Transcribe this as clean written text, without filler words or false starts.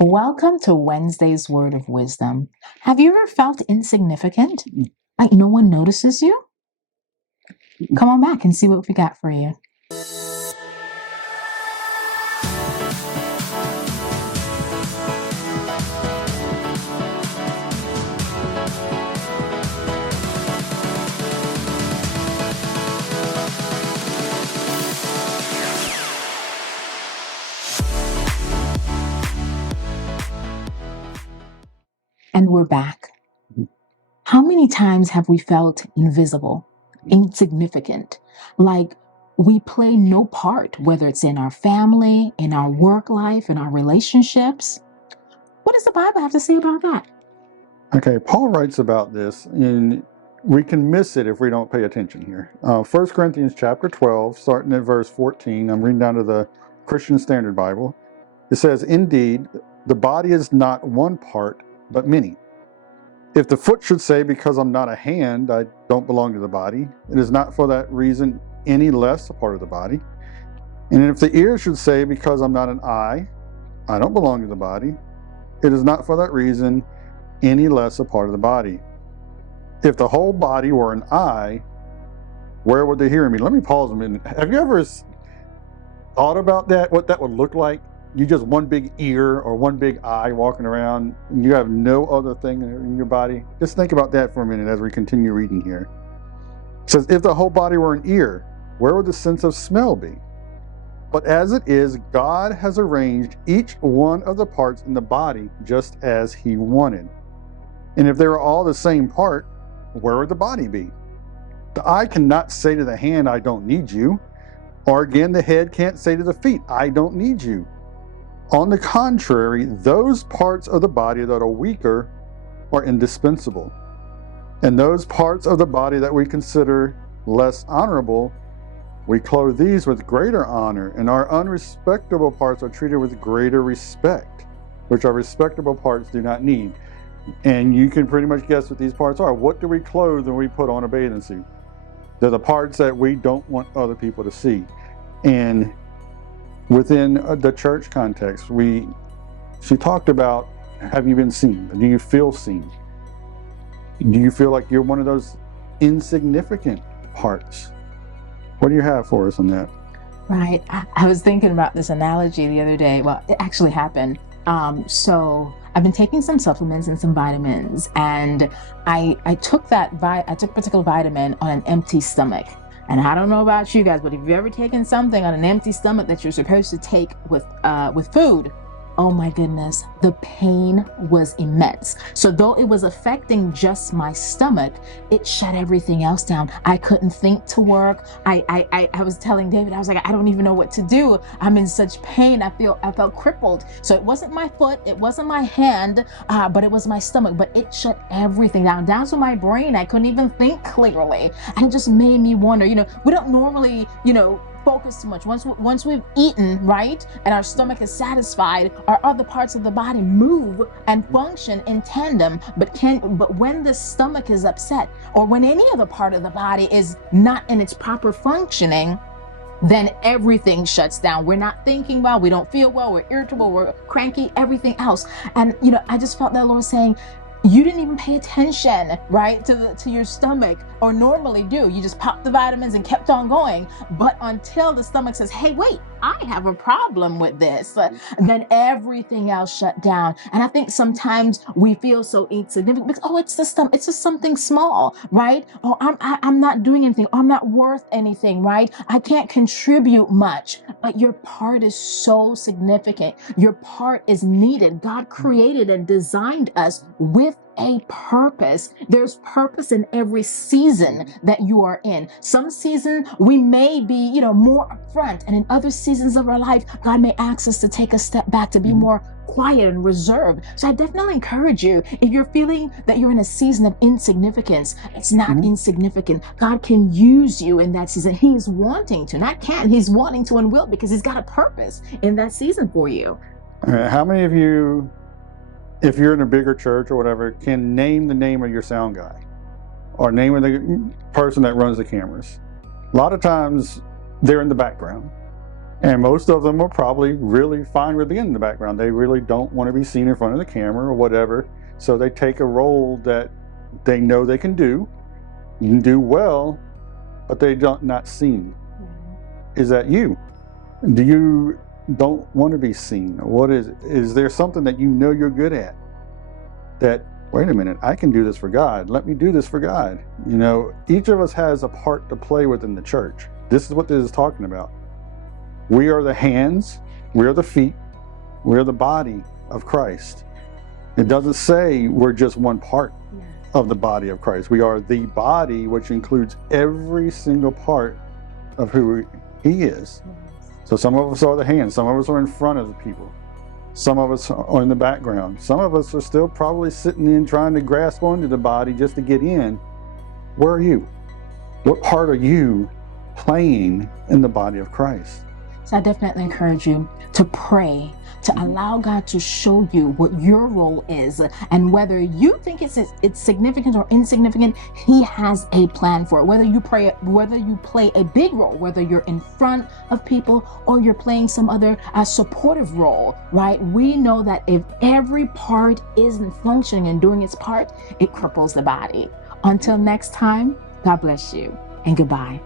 Welcome to Wednesday's Word of Wisdom. Have you ever felt insignificant? Like no one notices you? Come on back and see what we got for you. And we're back. How many times have we felt invisible, insignificant, like we play no part, whether it's in our family, in our work life, in our relationships? What does the Bible have to say about that? Okay, Paul writes about this, and we can miss it if we don't pay attention here. 1 Corinthians chapter 12, starting at verse 14, I'm reading down to the Christian Standard Bible. It says, "Indeed, the body is not one part, but many. If the foot should say, because I'm not a hand, I don't belong to the body, it is not for that reason any less a part of the body. And if the ear should say, because I'm not an eye, I don't belong to the body, it is not for that reason any less a part of the body. If the whole body were an eye, where would the hearing be?" Let me pause a minute. Have you ever thought about that, what that would look like? You just one big ear or one big eye walking around, and you have no other thing in your body? Just think about that for a minute as we continue reading here. It says, if the whole body were an ear, where would the sense of smell be? But as it is, God has arranged each one of the parts in the body just as He wanted. And if they were all the same part, where would the body be? The eye cannot say to the hand, I don't need you. Or again, the head can't say to the feet, I don't need you. On the contrary, those parts of the body that are weaker are indispensable. And those parts of the body that we consider less honorable, we clothe these with greater honor, and our unrespectable parts are treated with greater respect, which our respectable parts do not need. And you can pretty much guess what these parts are. What do we clothe when we put on a bathing suit? They're the parts that we don't want other people to see. And within the church context, she talked about, have you been seen? Do you feel seen? Do you feel like you're one of those insignificant parts? What do you have for us on that? Right. I was thinking about this analogy the other day. Well, it actually happened. So I've been taking some supplements and some vitamins, and I took a particular vitamin on an empty stomach. And I don't know about you guys, but if you've ever taken something on an empty stomach that you're supposed to take with food, oh my goodness, the pain was immense. So though it was affecting just my stomach, it shut everything else down. I couldn't think to work. I was telling David, I was like, I don't even know what to do. I'm in such pain. I felt crippled. So it wasn't my foot, it wasn't my hand, but it was my stomach. But it shut everything down to my brain. I couldn't even think clearly. And it just made me wonder, we don't normally, focus too much. Once we've eaten, right, and our stomach is satisfied, our other parts of the body move and function in tandem. But when the stomach is upset, or when any other part of the body is not in its proper functioning, then everything shuts down. We're not thinking well, we don't feel well, we're irritable, we're cranky, everything else. And I just felt that Lord saying, you didn't even pay attention, right, to your stomach, or normally do. You just popped the vitamins and kept on going. But until the stomach says, hey, wait, I have a problem with this, then everything else shut down. And I think sometimes we feel so insignificant because, it's the stomach, it's just something small, right? Oh, I'm not doing anything. I'm not worth anything, right? I can't contribute much. But your part is so significant. Your part is needed. God created and designed us with a purpose. There's purpose in every season that you are in. Some season we may be, more upfront, and in other seasons of our life, God may ask us to take a step back, to be more quiet and reserved. So I definitely encourage you, if you're feeling that you're in a season of insignificance, it's not insignificant. God can use you in that season. He is wanting to, not can, He's wanting to and will, because He's got a purpose in that season for you. How many of you, if you're in a bigger church or whatever, can name the name of your sound guy or name of the person that runs the cameras? A lot of times they're in the background. And most of them are probably really fine with being in the background. They really don't want to be seen in front of the camera or whatever. So they take a role that they know they can do well, but they don't not seen. Is that you? Do you don't want to be seen? What is there something that you know you're good at? That, wait a minute, I can do this for God. Let me do this for God. You know, each of us has a part to play within the church. This is what this is talking about. We are the hands, we are the feet, we are the body of Christ. It doesn't say we're just one part of the body of Christ. We are the body, which includes every single part of who He is. So some of us are the hands, some of us are in front of the people, some of us are in the background, some of us are still probably sitting in trying to grasp onto the body just to get in. Where are you? What part are you playing in the body of Christ? So I definitely encourage you to pray, to allow God to show you what your role is, and whether you think it's significant or insignificant, He has a plan for it. Whether you play a big role, whether you're in front of people or you're playing some other supportive role, right? We know that if every part isn't functioning and doing its part, it cripples the body. Until next time, God bless you and goodbye.